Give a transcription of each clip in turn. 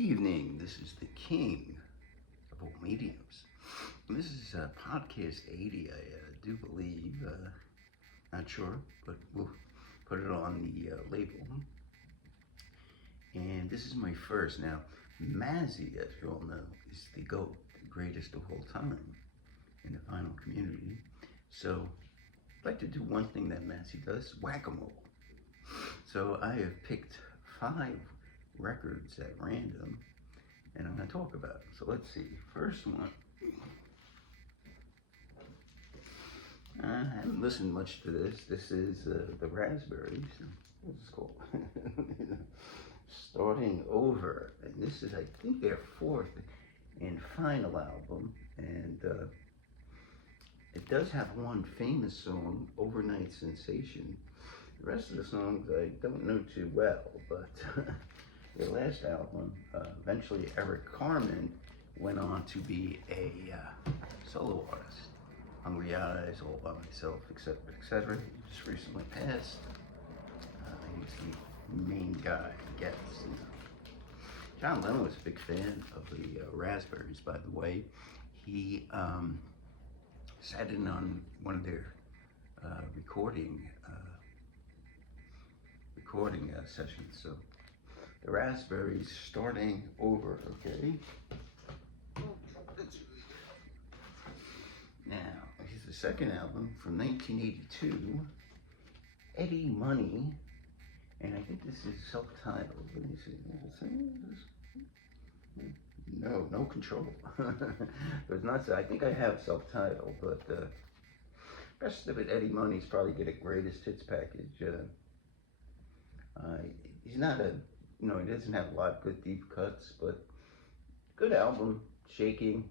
evening. This is the king of all mediums. And this is podcast 80, I do believe. Not sure, but we'll put it on the label. And this is my first. Now, Mazzy, as you all know, is the GOAT, the greatest of all time in the vinyl community. So, I'd like to do one thing that Mazzy does, Whack-A-Mole. So, I have picked 5 records at random, and I'm going to talk about them. So let's see. First one. I haven't listened much to this. This is the Raspberries. What's it called? Starting Over. And this is, I think, their 4th and final album. And it does have one famous song, Overnight Sensation. The rest of the songs I don't know too well, but their last album, eventually Eric Carmen went on to be a solo artist. Hungry Eyes, All By Myself, etc., etc. He just recently passed. He's the main guy, I guess. You know. John Lennon was a big fan of the Raspberries, by the way. He sat in on one of their recording sessions. So the Raspberries, Starting Over, okay? Now, here's the second album from 1982, Eddie Money, and I think this is self-titled. Let me see. No Control. It's not. I think I have self-titled, but rest of it, Eddie Money's probably get a greatest hits package. He's not a, he doesn't have a lot of good deep cuts, but good album. Shaking,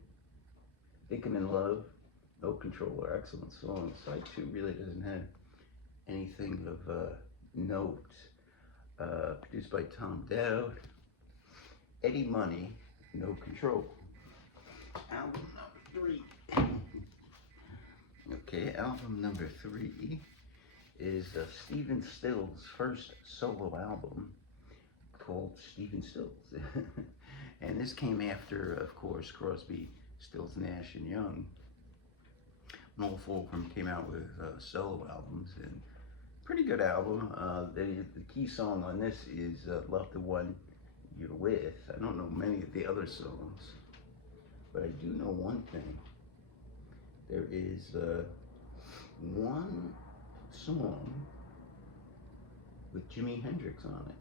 Thinking in Love, No Control are excellent songs. Side 2 really doesn't have anything of note. Produced by Tom Dowd. Eddie Money, No Control. Album number 3. Okay, album number 3 is Stephen Stills' first solo album called Stephen Stills. And this came after, of course, Crosby, Stills, Nash, and Young. And all 4 of them came out with solo albums, and pretty good album. The key song on this is Love the One You're With. I don't know many of the other songs, but I do know one thing. There is one song with Jimi Hendrix on it.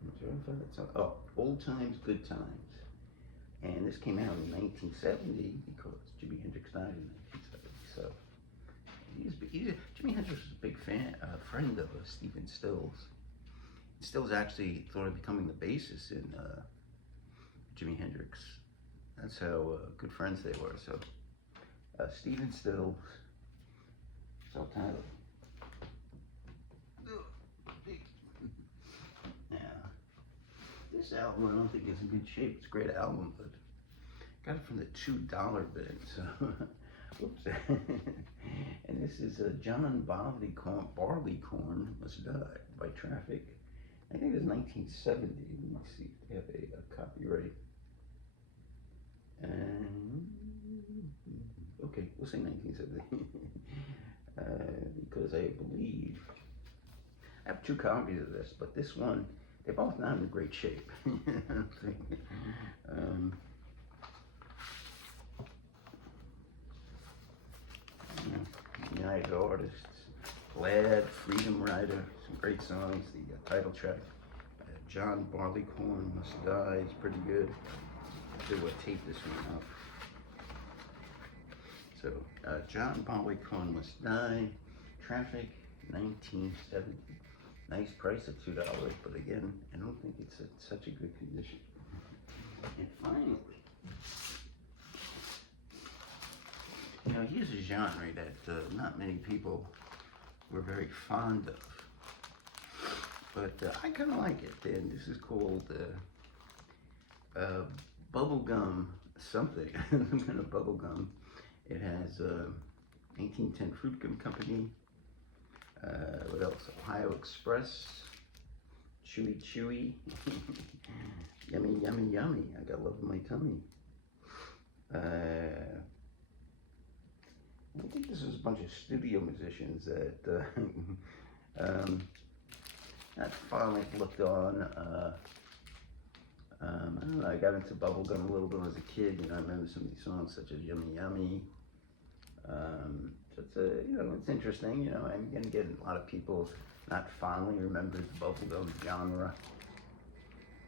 I'm trying to find that song. Oh, Old Times, Good Times. And this came out in 1970 because Jimi Hendrix died in 1970. So Jimi Hendrix was a big friend of Stephen Stills. Stills actually thought of becoming the bassist in Jimi Hendrix. That's how good friends they were. So Stephen Stills, self-titled. Now, this album I don't think is in good shape. It's a great album, but got it from the $2 bin. So, whoops. And this is John Barleycorn Must Die by Traffic. I think it's 1970. Let me see if they have a copyright. And okay, we'll say 1970. Because I believe I have 2 copies of this, but this one, they're both not in great shape. United Artists, Glad, Freedom Rider, some great songs. The title track, John Barleycorn Must Die, is pretty good. I'll do a tape this one up. So, John Barleycorn Must Die, Traffic, 1970. Nice price of $2, but again, I don't think it's in such a good condition. And finally, here's a genre that not many people were very fond of, but I kind of like it. And this is called Bubblegum something. Some kind of bubblegum. It has 1910 Fruit Gum Company. What else? Ohio Express, Chewy Chewy, Yummy, yummy, yummy. I got love in my tummy. I think this was a bunch of studio musicians that that finally flipped on. I don't know, I got into bubblegum a little bit as a kid. You know, I remember some of these songs such as Yummy Yummy. So it's it's interesting. You know, I'm gonna get a lot of people not fondly remember the bubblegum genre,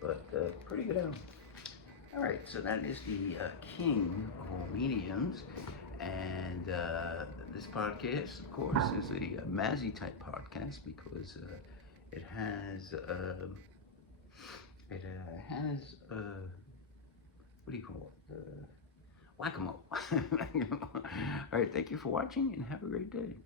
but pretty good album. All right, so that is the king of all mediums, and this podcast, of course, is a Mazzy type podcast because it has what do you call it? Whack-a-mole. All right, thank you for watching and have a great day.